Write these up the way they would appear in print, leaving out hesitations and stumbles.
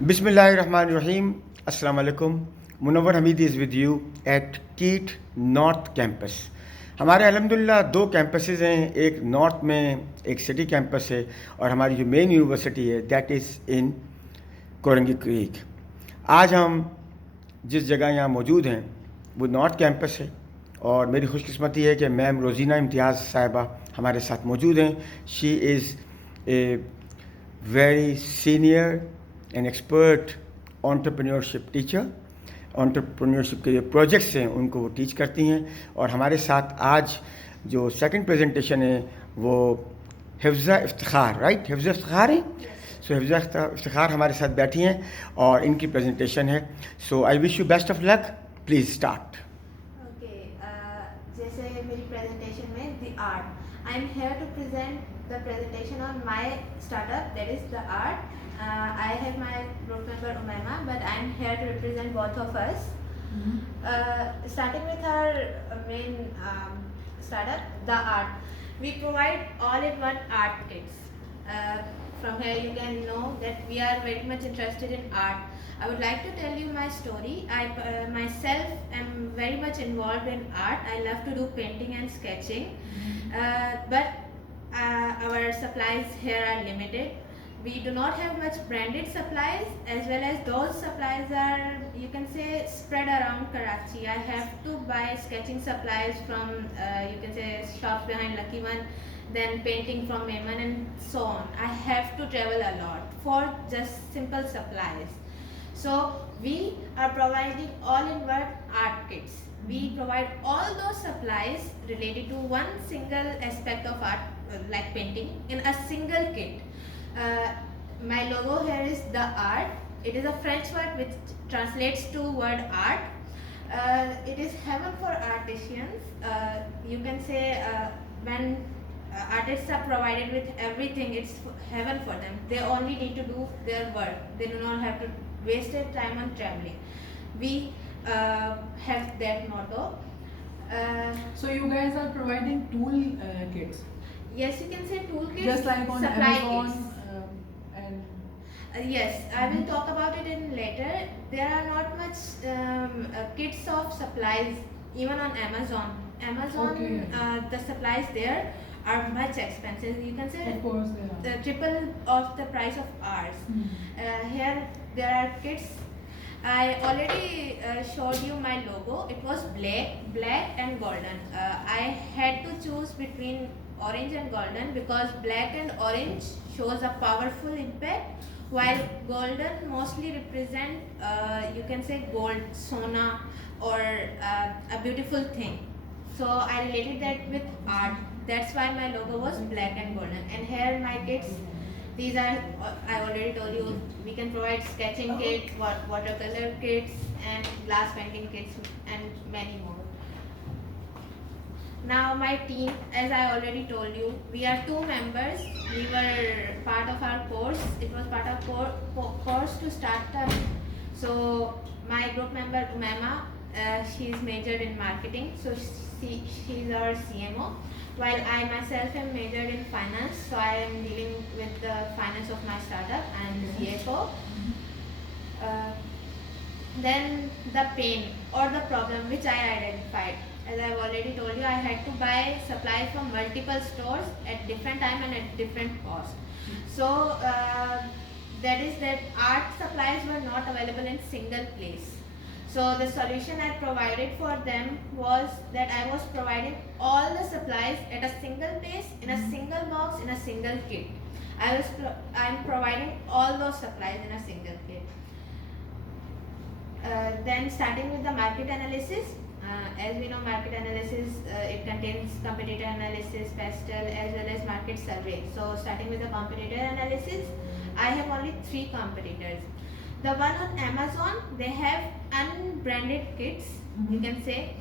Bismillahirrahmanirrahim. Assalamu alaikum. Munawwar Hameed is with you at KIIT north campus. हमारे अल्हम्दुलिल्लाह दो कैंपसेस हैं, एक नॉर्थ में एक सिटी कैंपस है और हमारी जो मेन यूनिवर्सिटी है that is in Korangi creek. आज हम जिस जगह यहाँ मौजूद हैं वो नॉर्थ कैंपस है और मेरी खुशकिस्मती है कि मैम रोज़ीना इम्तियाज़ साहिबा हमारे साथ मौजूद हैं. She is a very senior and expert entrepreneurship teacher. Entrepreneurship के जो प्रोजेक्ट्स हैं उनको वो टीच करती हैं और हमारे साथ आज जो सेकंड प्रेजेंटेशन है वो हिफ्ज़ा इफ्तिखार, राइट, हिफ्ज़ा इफ्तिखार है. सो हिफ्ज़ा इफ्तिखार हमारे साथ बैठी हैं और इनकी प्रेजेंटेशन है. So I wish you best of luck. Please start. Okay, जैसे मेरी प्रेजेंटेशन में the art, I am here to present the presentation on my startup that is the art. I have my group member Umaima, but I am here to represent both of us. Starting with our main startup, the art. We provide all-in-one art kits. From here you can know that we are very much interested in art. I would like to tell you my story. I myself am very much involved in art. I love to do painting and sketching, but our supplies here are limited. We do not have much branded supplies, as well as those supplies are, you can say, spread around Karachi. I have to buy sketching supplies from, you can say, shops behind Lucky One, then painting from Maiman and so on. I have to travel a lot for just simple supplies. So we are providing all-in-one art kits. We provide all those supplies related to one single aspect of art, like painting, in a single kit. My logo here is the art. It is a French word which translates to word art. It is heaven for artisans. You can say when artists are provided with everything, it's heaven for them. They only need to do their work. They do not have to waste their time on traveling. We have that motto. So you guys are providing tool kits, Yes, you can say toolkits, just like on supply Amazon, kits. and Yes, I will talk about it in later. There are not much kits of supplies even on Amazon. Amazon, Okay. The supplies there are much expensive. You can say of course they are. the triple of the price of ours. Here there are kits. I already showed you my logo. It was black and golden. I had to choose between orange and golden because black and orange shows a powerful impact, while golden mostly represent, you can say, gold, sona, or a beautiful thing. So I related that with art. That's why my logo was black and golden. And here my kits, these are, I already told you, we can provide sketching kits, watercolor kits, and glass painting kits, and many more. Now my team, as I already told you, we are 2 members. We were part of our course. It was part of course to start up. So my group member Umaima, she is majored in marketing, so she's our CMO. While I myself am majored in finance, so I am dealing with the finance of my startup. I am the CFO. Then the pain or the problem which I identified. As I have already told you, I had to buy supplies from multiple stores at different time and at different cost. So that is that art supplies were not available in single place. So the solution I provided for them was that I was providing all the supplies at a single place, in a single box, in a single kit. I am providing all those supplies in a single kit. Then starting with the market analysis. As we know, market analysis, it contains competitor analysis, pestle, as well as market survey. So starting with the competitor analysis, I have only 3 competitors. The one on Amazon, they have unbranded kits, you can say,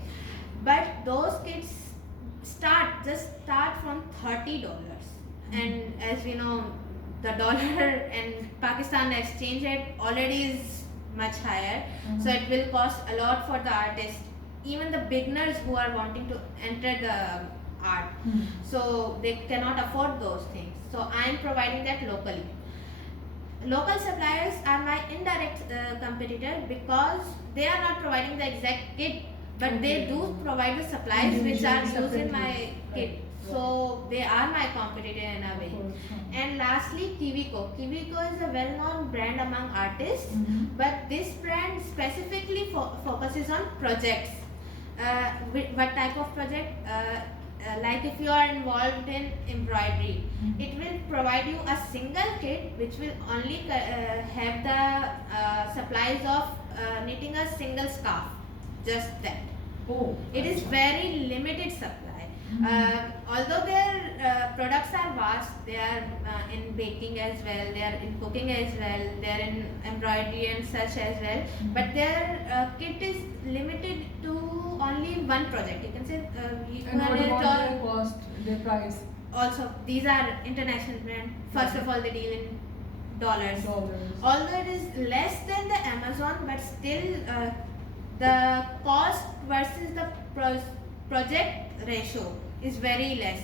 but those kits start from $30. And as we know, the dollar and Pakistan exchange rate already is much higher, so it will cost a lot for the artist, even the beginners who are wanting to enter the art. So they cannot afford those things. So I am providing that locally. Local suppliers are my indirect competitor because they are not providing the exact kit, but they Okay. do provide the supplies which are Individually, used in my separately. kit. Right. So they are my competitor in a Of way. course. And lastly, Kiwico. Kiwico is a well-known brand among artists, Mhm. but this brand specifically focuses on projects. What type of project? Like if you are involved in embroidery, Mhm. it will provide you a single kit which will only have the supplies of knitting a single scarf. Just that. Oh. It is acha. very limited supply. Although their products are vast, they are in baking as well, they are in cooking as well, they are in embroidery and such as well. But their kit is limited to only one project. You can say you And have what it about all. their cost, their price? Also, these are international brand. First of all, they deal in dollars. Although it is less than the Amazon, but still the cost versus the project ratio is very less.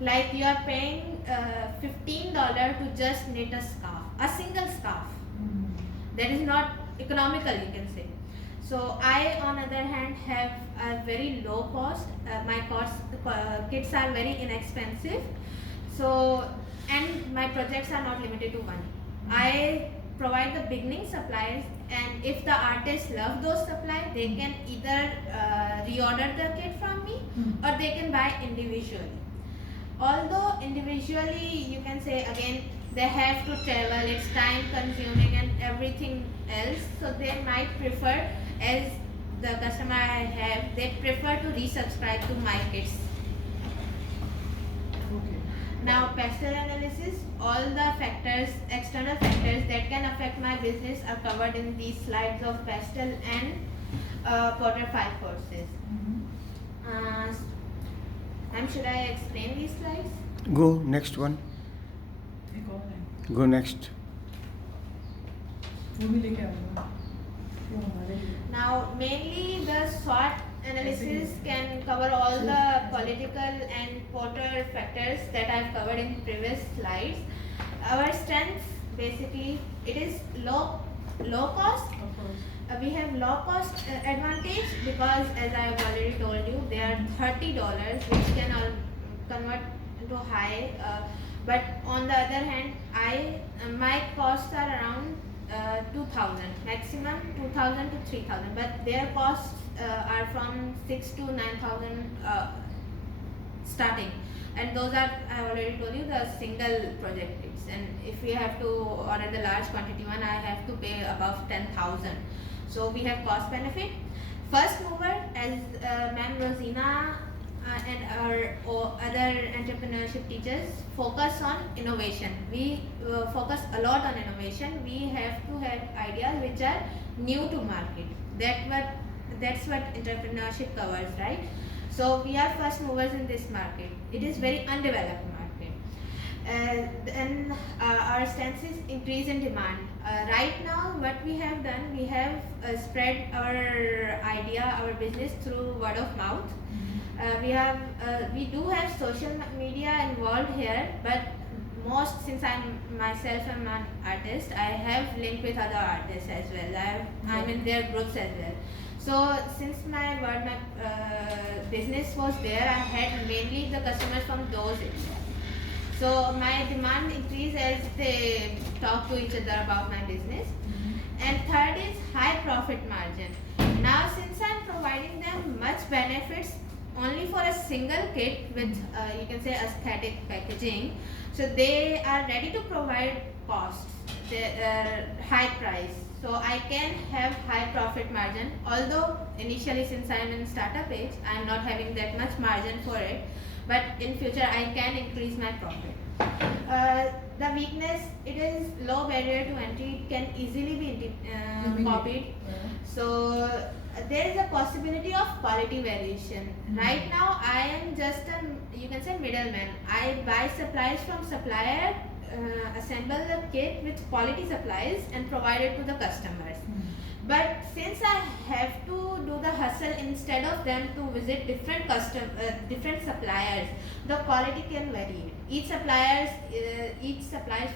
Like you are paying $15 to just knit a scarf, a single scarf. That is not economical, you can say. So I, on other hand, have a very low cost. My kits are very inexpensive. So, and my projects are not limited to one. I provide the beginning supplies, and if the artists love those supplies, they can either reorder the kit from me or they can buy individually. Although individually, you can say again, they have to travel, it's time consuming and everything else, so they might prefer, as the customer I have, they prefer to resubscribe to my kits. Okay. Now, pastel analysis, all the factors, external factors that can affect my business are covered in these slides of pastel and Porter 5 courses. Should I explain these slides? Go next one. एक और है Go next. वो भी लेके आऊंगा वो हमारे लिए Now, mainly the SWOT analysis can cover all the political and Porter factors that I've covered in previous slides. Our strengths, basically, it is low cost. of course We have low cost advantage because, as I have already told you, they are $30, which can convert into high. But on the other hand, my costs are around 2,000, maximum 2,000 to 3,000. But their costs are from 6 to 9,000 starting. And those are, I have already told you, the single project kits. And if we have to order the large quantity one, I have to pay above 10,000. So we have cost benefit. First mover, as Ma'am Rosina and our other entrepreneurship teachers focus on innovation. We focus a lot on innovation. We have to have ideas which are new to market. That's what entrepreneurship covers, right? So we are first movers in this market. It is very undeveloped market. Then our stance is increase in demand. Right now, what we have done, we have spread our idea, our business through word of mouth. We do have social media involved here, but since myself am an artist, I have linked with other artists as well. I'm in their groups as well. So since my business was there, I had mainly the customers from those areas. So my demand increased as they talk to each other about my business. And third is high profit margin. Now, since I'm providing them much benefits only for a single kit with you can say aesthetic packaging, so they are ready to provide costs, high price. So I can have high profit margin. Although initially, since I'm in startup age, I'm not having that much margin for it. But in future, I can increase my profit. The weakness, it is low barrier to entry. It can easily be copied. So there is a possibility of quality variation. Right now, I am just you can say middleman. I buy supplies from supplier, assemble the kit with quality supplies and provide it to the customers. But since I have to do the hustle instead of them to visit different suppliers, the quality can vary. Each suppliers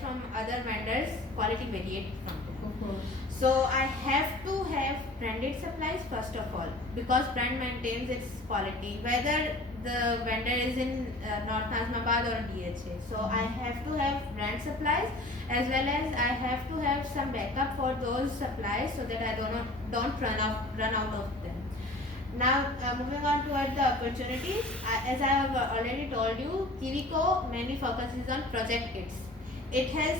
from other vendors, quality variate from them. Of course. So I have to have branded supplies first of all, because brand maintains its quality whether the vendor is in North Nazimabad or DHA. So I have to have brand supplies, as well as I have to have some backup for those supplies so that I don't run out of them. Now moving on toward the opportunities, as I have already told you, Kiwico mainly focuses on project kits. It has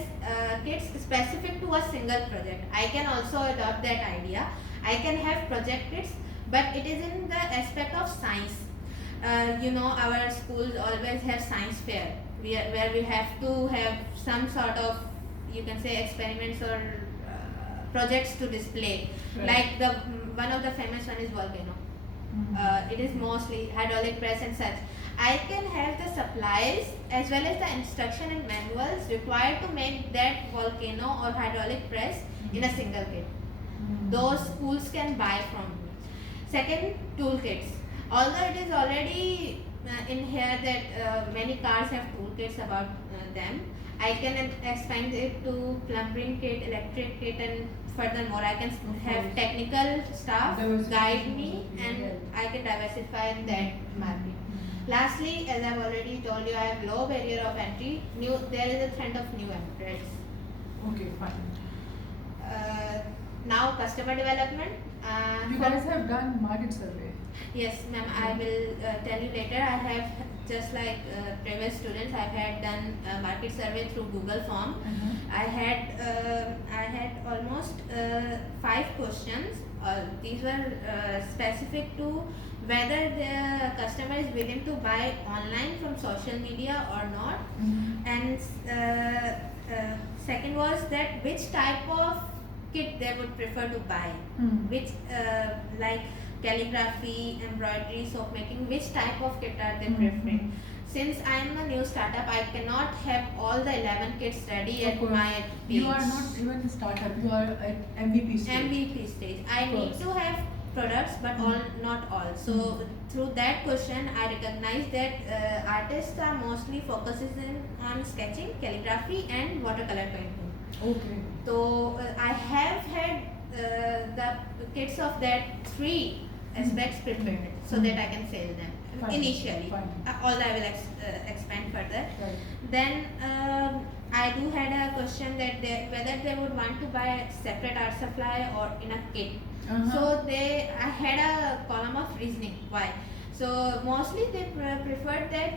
kits specific to a single project. I can also adopt that idea. I can have project kits, but it is in the aspect of science. Our schools always have science fair, where we have to have some sort of, you can say, experiments or projects to display. Right. Like one of the famous one is volcano. It is mostly hydraulic press and such. I can have the supplies as well as the instruction and manuals required to make that volcano or hydraulic press in a single kit. Those schools can buy from me. Second, toolkits. Although it is already in here that many cars have toolkits about them, I can expand it to plumbing kit, electric kit, and furthermore I can have technical staff guide me, and I can diversify in that market. Lastly, as I've already told you, I have low barrier of entry. There is a trend of new entrants. Okay, fine. Now customer development. You guys have done market survey. Yes, ma'am. I will tell you later. I have, just like previous students, I had done a market survey through Google Form. I had almost 5 questions. These were specific to whether the customer is willing to buy online from social media or not, and second was that which type of kit they would prefer to buy, which like calligraphy, embroidery, soap making, which type of kit are they preferring. Since I am a new startup, I cannot have all the 11 kits ready at my page. You are not even a startup, you are at MVP stage. MVP stage. I need to have products, but not all. So through that question, I recognize that artists are mostly focuses on sketching, calligraphy, and watercolor painting. Okay. So I have had the kits of that 3 aspects prepared so that I can sell them. Fine. Initially. Fine. Although I will expand further. Right. Then I do had a question that whether they would want to buy a separate art supply or in a kit. So I had a column of reasoning why. So mostly they preferred that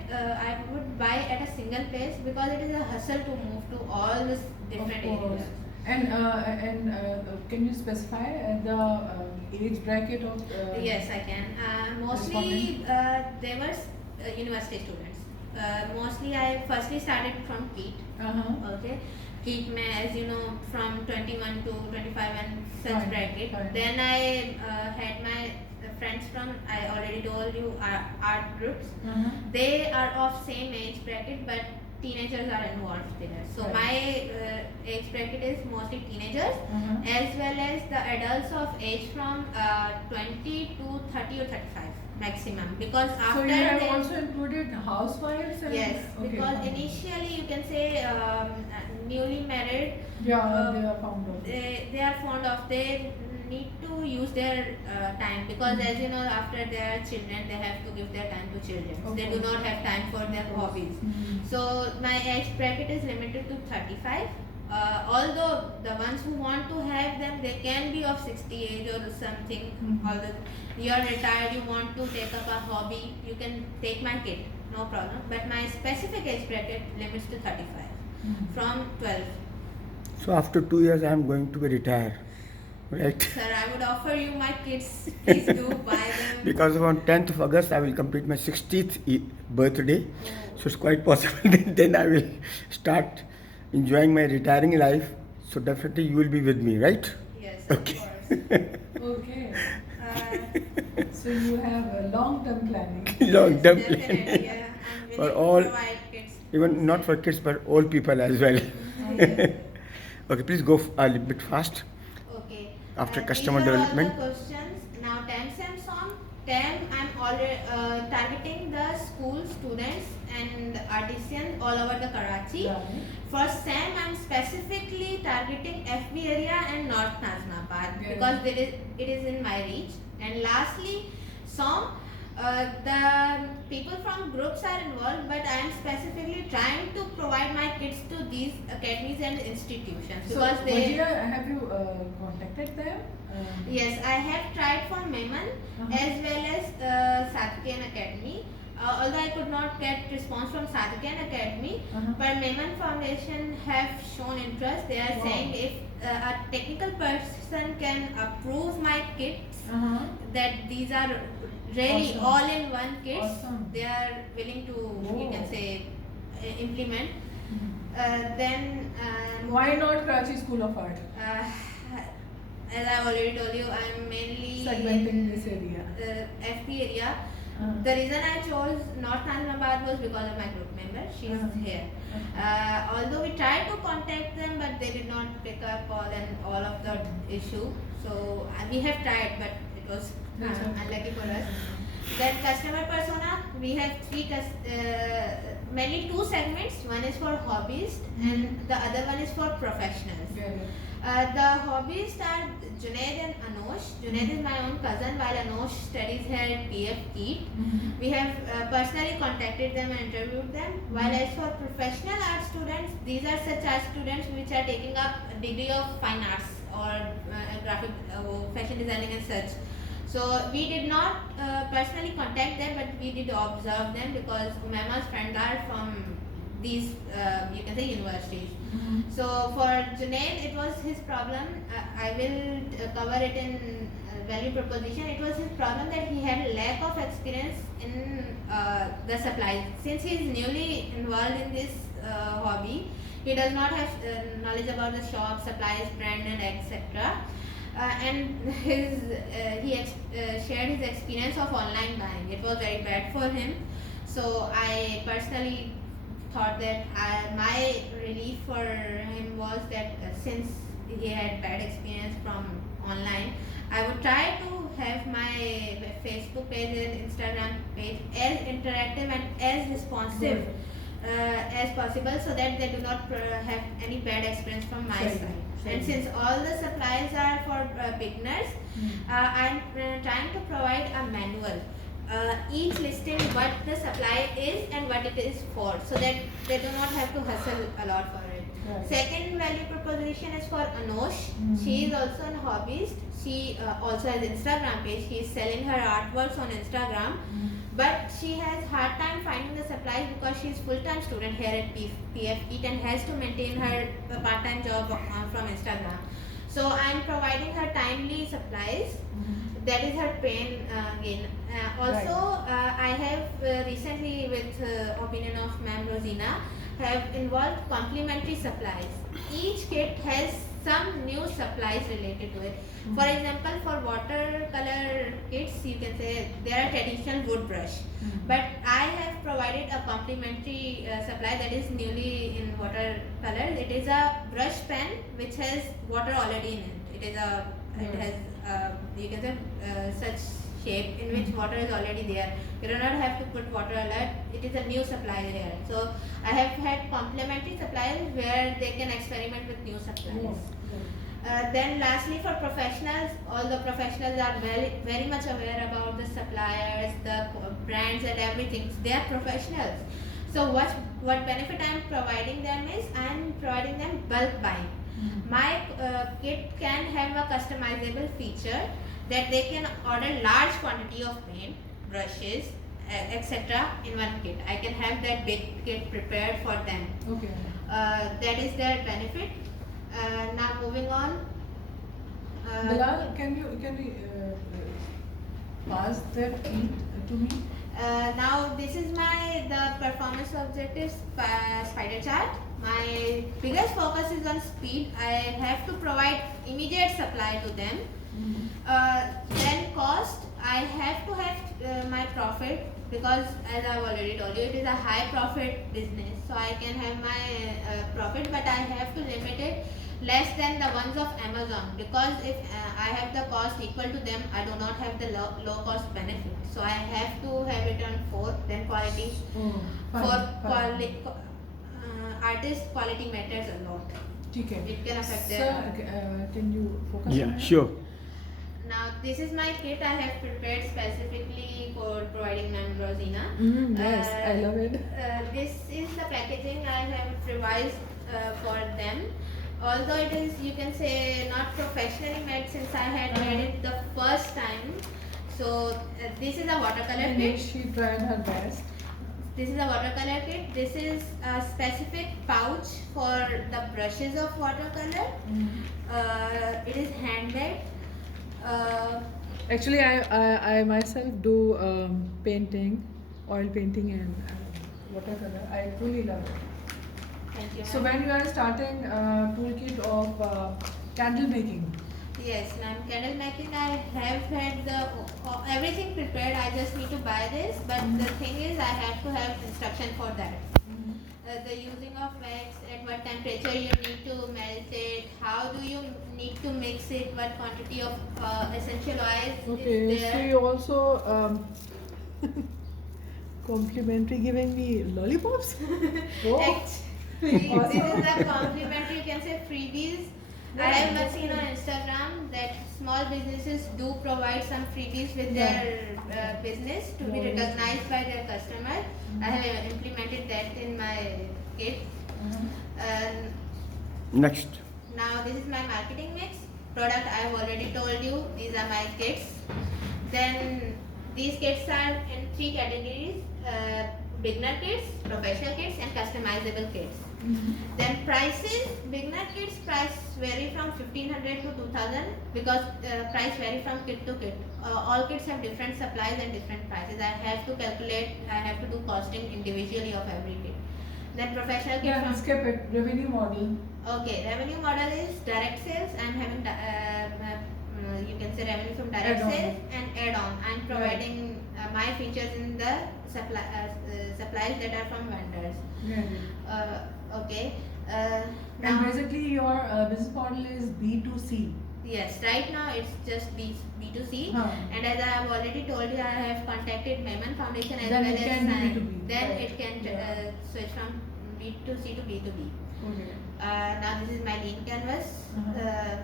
I would buy at a single place, because it is a hustle to move to all these different areas. And can you specify the age bracket of? Yes, I can. Mostly they were university students. Mostly I firstly started from KEET. Okay. KEET mein, as you know, from 21 to 25 and such Fine, bracket. fine. Then I had my friends from, I already told you, art groups. They are of same age bracket, but teenagers are involved there. So Right. my age bracket is mostly teenagers, as well as the adults of age from 20 to 30 or 35 maximum, because after So you have they- also included housewives? And, yes, okay, because fine. initially you can say newly married, Yeah, they are found out. they are fond of, they need to use their time, because as you know, after they are children, they have to give their time to children. Of They do course. not have time for their hobbies. So my age bracket is limited to 35. Although the ones who want to have them, they can be of 60 age or something. Although you are retired, you want to take up a hobby, you can take my kit, no problem. But my specific age bracket limits to 35 from 12. So after 2 years, I am going to be retired, right? Sir, I would offer you my kits. Please do buy them. Because on 10th of August, I will complete my 60th birthday. So it's quite possible that then I will start enjoying my retiring life. So definitely you will be with me, right? Yes, Okay. of course. Okay. So you have a long-term planning. Long-term Definitely, plan. yeah. I'm For willing all- to provide kits. Even not for kids, but all people as well. Okay. Okay, please go a little bit fast. Okay. after customer These are all development? the questions. Now 10 SEM song. 10 I'm already targeting the school students and artisans all over the Karachi. Right. For SEM I'm specifically targeting FB area and North Nazmabad Yeah. because it is in my reach. And lastly, song. The people from groups are involved, but I am specifically trying to provide my kids to these academies and institutions So, because they. Wajia, have you contacted them? Yes, I have tried for Maiman as well as Satkian Academy. Although I could not get response from Satkian Academy, but Maiman Foundation have shown interest. They are Wow. saying if a technical person can approve my kits, that these are really Awesome. all in one kits, Awesome. they are willing to, you can Whoa. say, implement. Then Why not Karachi School of Art? as I've already told you, I'm mainly Segmenting this area. FP area. Uh, The reason I chose North Nazmabad was because of my group member. She's here. Although we tried to contact them, but they did not pick up call and all of the issue. So we have tried, but it was That's okay. unlucky for us. Then customer persona, we have mainly two segments. One is for hobbyists and the other one is for professionals. Very. The hobbyists are Junaid and Anosh. Junaid is my own cousin while Anosh studies here at PF Keat. We have personally contacted them and interviewed them. While as for professional art students, these are such art students which are taking up a degree of fine arts or graphic fashion designing and such. So we did not personally contact them, but we did observe them because Umaima's friends are from these, you can say, universities. So for Junaid, it was his problem. I will cover it in value proposition. It was his problem that he had lack of experience in the supply. Since he is newly involved in this hobby, he does not have knowledge about the shop, supplies, brand, and etc. And he shared his experience of online buying. It was very bad for him. So I personally thought that my relief for him was that since he had bad experience from online, I would try to have my Facebook page and Instagram page as interactive and as responsive as possible, so that they do not have any bad experience from my Sure. side. Sure. And since all the supplies are for beginners, I'm trying to provide a manual, each listing what the supply is and what it is for, so that they do not have to hustle a lot for it. Right. Second value proposition is for Anosh. She is also a hobbyist. She also has Instagram page. She is selling her artworks on Instagram. But she has hard time finding the supplies because she is full-time student here at PF Keat and has to maintain her part-time job from Instagram. So I am providing her timely supplies. That is her pain gain. Also, I have recently, with opinion of Ma'am Rosina, have involved complementary supplies. Each kit has some new supplies related to it. For example, for watercolor kits, you can say there are traditional wood brush, but I have provided a complementary supply that is newly in watercolor. It is a brush pen which has water already in it. It has you can say such shape in which water is already there. You do not have to put water alert. It is a new supply here. So I have had complementary supplies where they can experiment with new supplies. Then lastly, for professionals, all the professionals are very much aware about the suppliers, the brands and everything. They are professionals. So what benefit I am providing them is I am providing them bulk buying. My kit can have a customizable feature that they can order large quantity of paint, brushes, etc. in one kit. I can have that big kit prepared for them. Okay. That is their benefit. Now moving on. Bilal, can we pass that sheet to me? Now this is the performance objectives spider chart. My biggest focus is on speed. I have to provide immediate supply to them. Then cost, I have to have my profit, because as I've already told you, it is a high profit business. So I can have my profit, but I have to limit it less than the ones of Amazon, because if I have the cost equal to them, I do not have the low cost benefit. So I have to have it on 4, then quality. Oh, For fine. artist, quality matters a lot. Okay. It can affect Sir, their. can you focus on Yeah, that? sure. Now this is my kit I have prepared specifically for providing Rosina. Yes, I love it. This is the packaging I have revised for them. Although it is, you can say, not professionally made, since I had made it the first time. So this is a watercolor And kit. she tried her best. This is a watercolor kit. This is a specific pouch for the brushes of watercolor. It is handmade. Actually, I myself do painting, oil painting and watercolor. I truly love it. Thank you. So ma'am. when you are starting toolkit of candle making, Yes, ma'am. Candle making, I have had the everything prepared. I just need to buy this. But the thing is, I have to have instruction for that. The using of wax, at what temperature you need to melt it, how do you need to mix it, what quantity of essential oils okay, is so there. you also complimentary giving me lollipops. Oh. Actually, this is a complimentary, you can say, freebies. I have Yeah. much seen on Instagram that small businesses do provide some freebies with Yeah. their business to be Yeah. recognized by their customer. I have implemented that in my kit. And Next. now this is my marketing mix. Product I have already told you. These are my kits. Then these kits are in 3 categories: beginner kits, professional kits, and customizable kits. Then prices: beginner kits price vary from 1500 to 2000, because price vary from kit to kit. All kits have different supplies and different prices. I have to calculate. I have to do costing individually of every kit. Then professional kit Yeah, from. skip it. Revenue model. Okay, revenue model is direct sales. I'm having you can say revenue from direct Add-on. sales and add-on. I'm providing my features in the supplies that are from vendors. Yeah. Okay. And Now, basically, your business model is B2C. yes, right now it's just B2C. Huh. And as I have already told you, I have contacted Mehman Foundation as Then well it as can be Sign. B2B, Then right. it can Yeah. switch from B2C to B2B. Okay. Now this is my lean canvas. Uh-huh.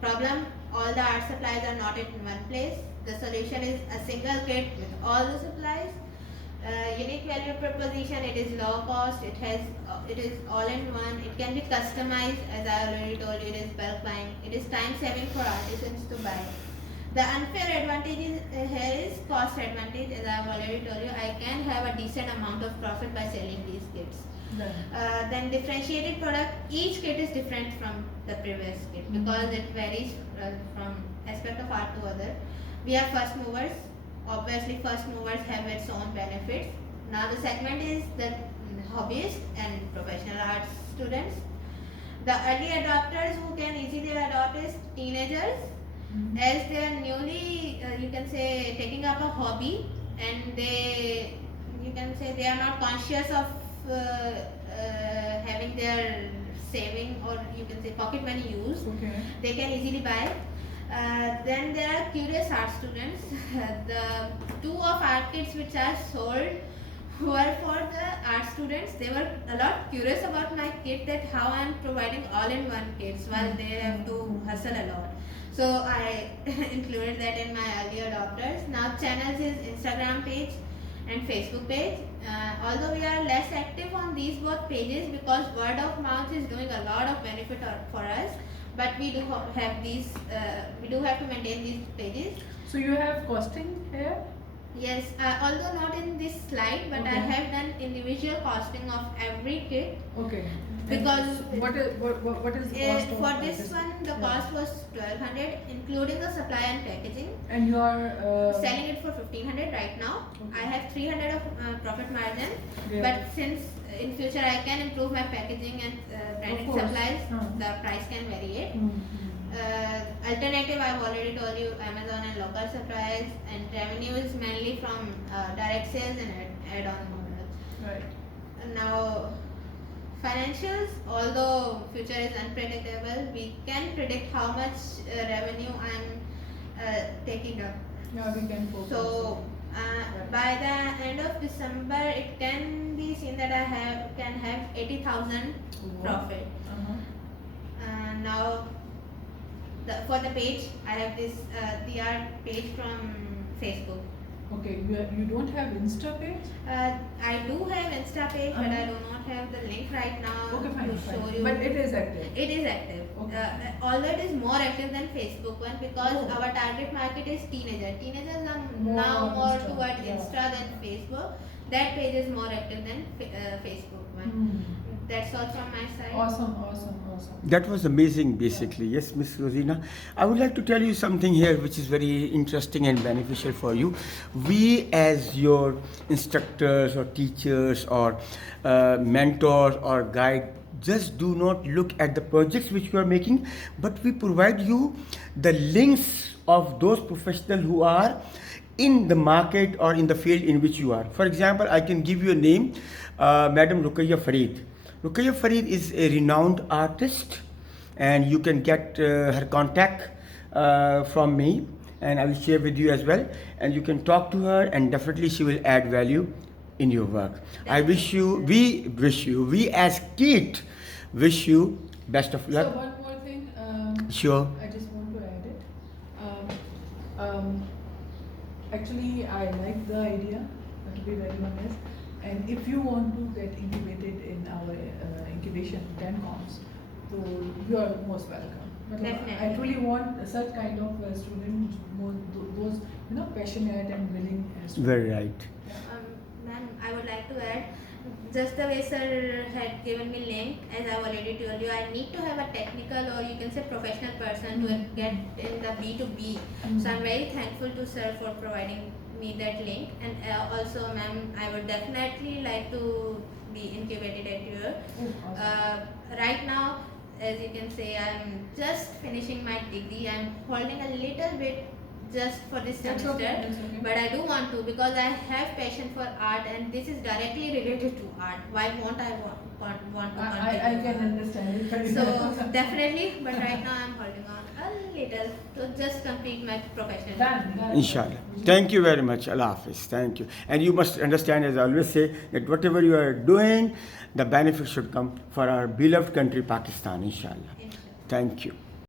Problem: all the art supplies are not in one place. The solution is a single kit with all the supplies. Unique value proposition: it is low cost. It is all in one. It can be customized, as I already told you. It is bulk buying. It is time saving for artisans to buy. The unfair advantage here is cost advantage. As I have already told you, I can have a decent amount of profit by selling these kits. Then differentiated product: each kit is different from the previous kit because it varies from aspect of art to other. We are first movers. Obviously, first movers have its own benefits. Now the segment is the hobbyists and professional art students. The early adopters who can easily adopt is teenagers, as they are newly, you can say, taking up a hobby, and you can say, they are not conscious of having their saving, or you can say pocket money used. Okay. They can easily buy. Then there are curious art students. The 2 of art kits which are sold were for the art students. They were a lot curious about my kit, that how I am providing all-in-one kits while they have to hustle a lot. So I included that in my early adopters. Now channels is Instagram page and Facebook page. Although we are less active on these both pages because word of mouth is doing a lot of benefit for us, but we do have these. We do have to maintain these pages. So you have costing here? Yes, although not in this slide, but I Okay. have done individual costing of every kit. Okay. Because what is the cost for of this one, the yeah. cost was 1200, including the supply and packaging. And you are Selling it for 1500 right now. Okay. I have 300 of profit margin, Yeah. but since in future I can improve my packaging and branded course. supplies, Huh. the price can vary. Mm-hmm. Alternative, I've already told you, Amazon and local supplies, and revenue is mainly from direct sales and add-on models. Right. Now, Financials, although future is unpredictable, we can predict how much revenue I'm taking up. Yeah, we can focus. So by the end of December, it can be seen that I can have 80,000 profit. Now for the page, I have this PR page from Facebook. Okay, you don't have Insta page? I do have Insta page, but I do not have the link right now Okay, fine, to show fine. you. But it is active. It is active. Okay. Although it is more active than Facebook one because Oh. our target market is teenager. Teenagers are More now on more Insta, toward yeah. Insta than Facebook. That page is more active than Facebook one. That's all from my side. Awesome. That was amazing, basically. Yes, Miss Rosina. I would like to tell you something here which is very interesting and beneficial for you. We, as your instructors or teachers or mentors or guide, just do not look at the projects which you are making, but we provide you the links of those professionals who are in the market or in the field in which you are. For example, I can give you a name, Madam Ruqayya Farid. Ruqayya Farid is a renowned artist, and you can get her contact from me, and I will share with you as well. And you can talk to her, and definitely she will add value in your work. I wish you, we as KIT wish you best of So luck. one more thing. Sure. I just want to add it. Actually, I like the idea, to be very honest. And if you want to get incubated in our incubation 10 comps, so you are most welcome. But Definitely. I truly want such kind of students, more those passionate and willing students. Very right. Ma'am, I would like to add, just the way sir had given me link, as I already told you, I need to have a technical or you can say professional person to get in the B2B. So I'm very thankful to sir for providing me that link, and also ma'am, I would definitely like to be incubated at your. Awesome. Right now, as you can say, I'm just finishing my degree. I'm holding a little bit just for this That's semester, okay, that's okay. but I do want to because I have passion for art and this is directly related to art. Why won't I want to I continue? can understand it very So well. definitely, but right now I'm holding on a little to just complete my professional. Done. Inshallah. Thank you very much. Allah Hafiz. Thank you. And you must understand, as I always say, that whatever you are doing, the benefit should come for our beloved country, Pakistan, inshallah. Inshallah. Thank you.